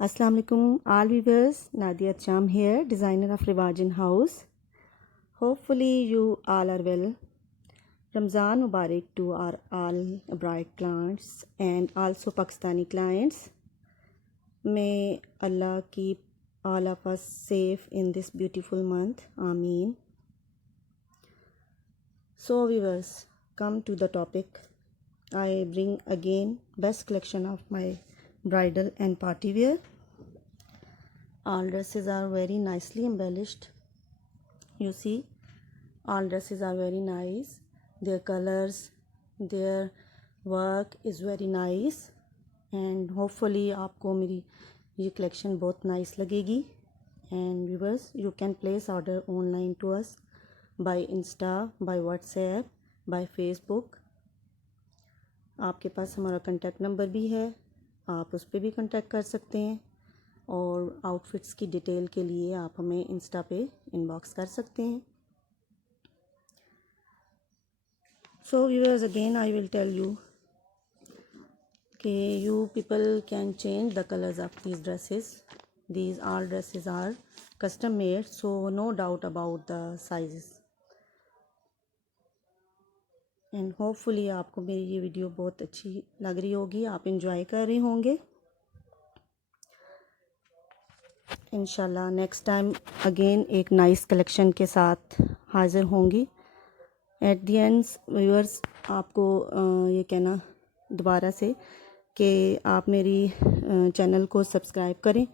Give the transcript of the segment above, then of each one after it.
Assalamu alaikum all viewers, Nadia Cham here, designer of Rewaj House. Hopefully you all are well. Ramzan Mubarak to our all bride clients and also Pakistani clients. May Allah keep all of us safe in this beautiful month. Ameen. So viewers, come to the topic. I bring again best collection of my bridal and party wear. All dresses are very nicely embellished. You see, all dresses are very nice. Their colors, their work is very nice, and hopefully आपको मेरी ये collection बहुत nice लगेगी. And viewers, you can place order online to us by Insta, by WhatsApp, by Facebook. आपके पास हमारा contact number भी है, आप उस पर भी कॉन्टैक्ट कर सकते हैं. और आउटफिट्स की डिटेल के लिए आप हमें इंस्टा पे इनबॉक्स कर सकते हैं. So viewers, again I will tell you कि you people can change the colours of these dresses. These all dresses are custom made, so no doubt about the sizes. And hopefully आपको मेरी ये video बहुत अच्छी लग रही होगी, आप इंजॉय कर रहे होंगे. इंशाल्लाह नेक्स्ट टाइम अगेन एक नाइस कलेक्शन के साथ हाज़िर होंगी. एट दी एंड व्यूअर्स, आपको ये कहना दोबारा से कि आप मेरी चैनल को सब्सक्राइब करें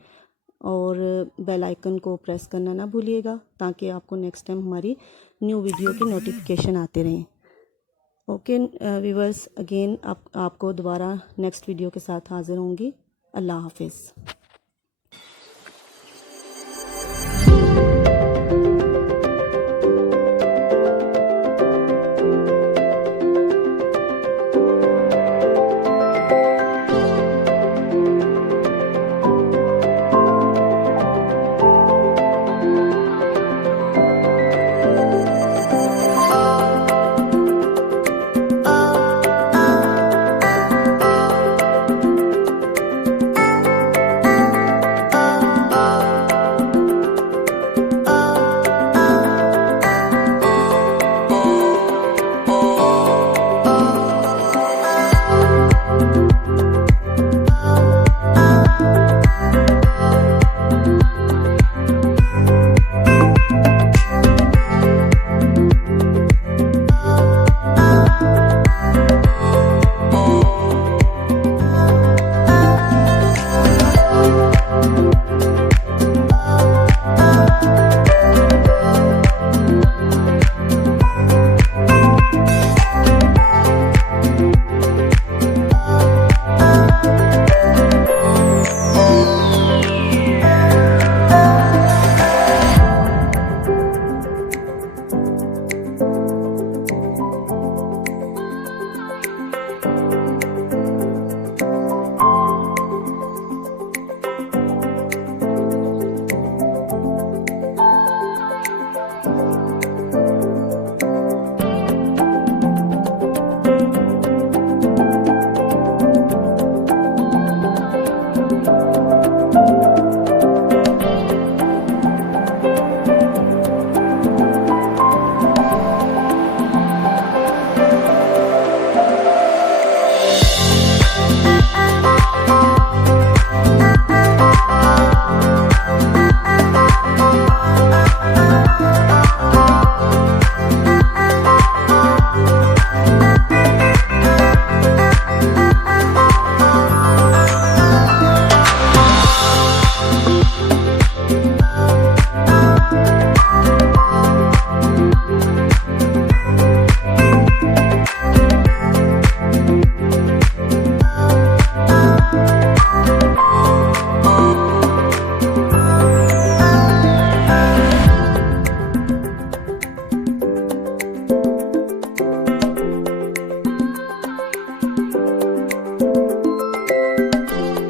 और बेल आइकन को प्रेस करना ना भूलिएगा, ताकि आपको नेक्स्ट टाइम हमारी न्यू वीडियो की नोटिफिकेशन आते रहें. ओके व्यूअर्स, अगेन आपको दोबारा नेक्स्ट वीडियो के साथ हाज़िर होंगी. अल्लाह हाफिज़.